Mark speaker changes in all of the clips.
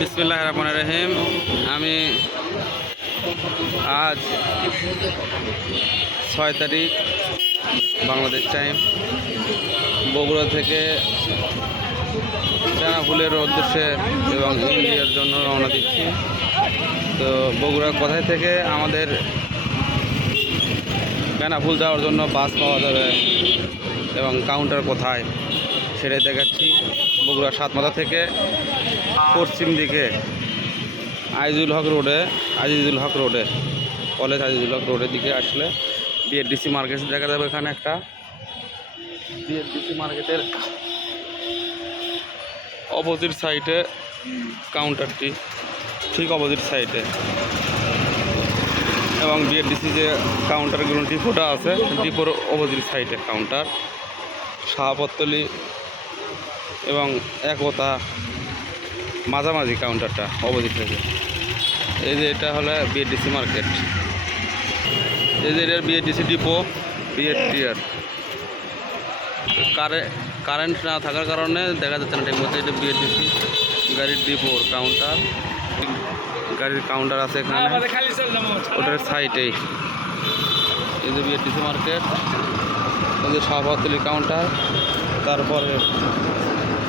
Speaker 1: বিসমিল্লাহ রহমান রহিম। আমি আজ ছয় তারিখ বাংলাদেশ টাইম। বগুড়া থেকে ফুলের উদ্দেশ্যে এবং ইন্ডিয়ার জন্য রওনা দিচ্ছি। তো বগুড়া কোথায় থেকে আমাদের বেনাফুল যাওয়ার জন্য বাস পাওয়া যাবে এবং কাউন্টার কোথায়? সেটাই দেখাচ্ছি বগুড়া সাতমাথা থেকে পশ্চিম দিকে আজিজুল হক রোডে, আজিজুল হক রোডে, কলেজ আজিজুল হক রোডের দিকে আসলে বিএডিসি মার্কেট দেখা যাবে এখানে একটা। বিএডিসি মার্কেটের অপোজিট সাইডে কাউন্টারটি, ঠিক অপোজিট সাইডে। এবং বিএডিসি যে কাউন্টারগুলো ডিপোটা আছে, ডিপোর অপোজিট সাইডে কাউন্টার। শাহপত্তলি এবং একতা মাঝামাঝি কাউন্টারটা অপোজিট থেকে। এই যে এটা হলো বিএডিসি মার্কেট এই যে এটার বিএডিসি ডিপো বিএটিআর কারে কারেন্ট না থাকার কারণে দেখা যাচ্ছে না ঠিক মতো এটা বিএডিসি গাড়ির ডিপোর কাউন্টার গাড়ির কাউন্টার আছে এখানে। ওটার সাইডেই এই যে বিএডিসি মার্কেট এই যে শাহপাতলি কাউন্টার তারপরে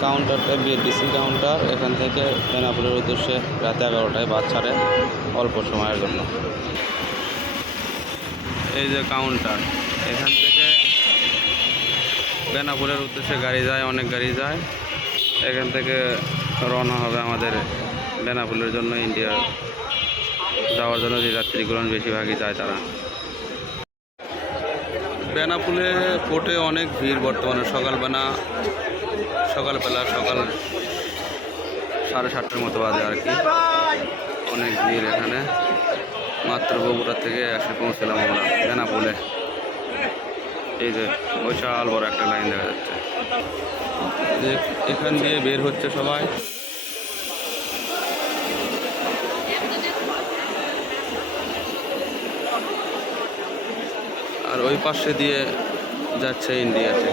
Speaker 1: কাউন্টারটা বিএডিসি কাউন্টার এখান থেকে বেনাপুলের উদ্দেশ্যে রাত এগারোটায় বাস ছাড়ে অল্প সময়ের জন্য। এই যে কাউন্টার এখান থেকে বেনাপুলের উদ্দেশ্যে গাড়ি যায়, অনেক গাড়ি যায়। এখান থেকে রওনা হবে আমাদের বেনাপুলের জন্য ইন্ডিয়ার যাওয়ার জন্য যে যাত্রীগুলো বেশিরভাগই যায় তারা। বেনাপুলে পোর্টে অনেক ভিড় বর্তমানে, সকালবেলা সকালবেলা সকাল সাড়ে সাতটার মতো বাজে আর কি। অনেক ভিড় এখানে। মাত্র বগুড়া থেকে এসে পৌঁছলাম আমরা, বেনাপুলে। এই যে বিশাল বড় একটা লাইন দেখা যাচ্ছে। এখান দিয়ে বের হচ্ছে সবাই। আর ওই পাশে দিয়ে যাচ্ছে ইন্ডিয়াতে।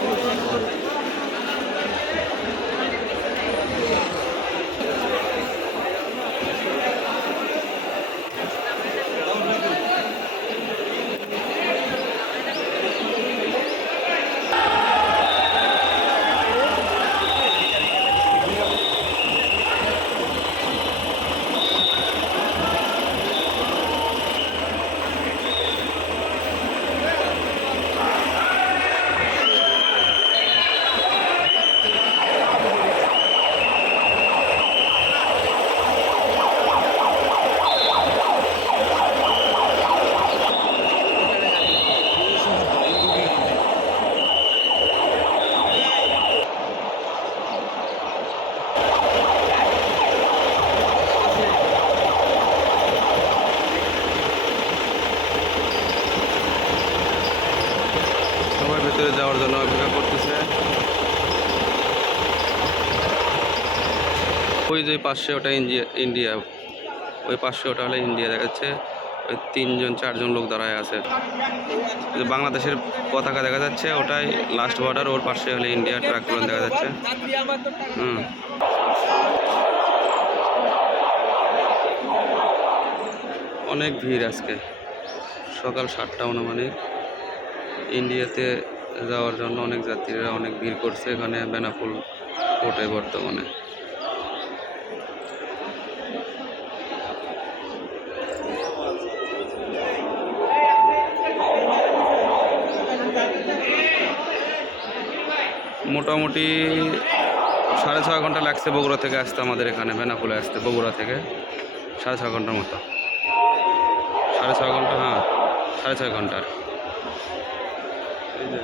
Speaker 1: সবাই ভেতরে যাওয়ার জন্য অপেক্ষা করতেছে। ওই যে পাশে ওটা ইন্ডিয়া ওই পাশে ওটা হলে ইন্ডিয়া দেখা যাচ্ছে ওই তিনজন, চারজন লোক দাঁড়ায় আছে। বাংলাদেশের পতাকা দেখা যাচ্ছে, ওটাই লাস্ট বর্ডার ওর পাশে হলে ইন্ডিয়া ট্রাকগুলো দেখা যাচ্ছে। হুম। অনেক ভিড় আজকে। সকাল সাতটা অনুমানিক ইন্ডিয়াতে যাওয়ার জন্য অনেক যাত্রীরা অনেক ভিড় করছে এখানে বেনাফুল কোর্টে বর্তমানে। মোটামুটি সাড়ে ছয় ঘণ্টা লাগছে বগুড়া থেকে আসতে আমাদের এখানে বেনাফুলে আসতে, বগুড়া থেকে। সাড়ে ছয় ঘণ্টার মতো। সাড়ে ছয় ঘণ্টা হ্যাঁ সাড়ে ছয় ঘণ্টার। এই যে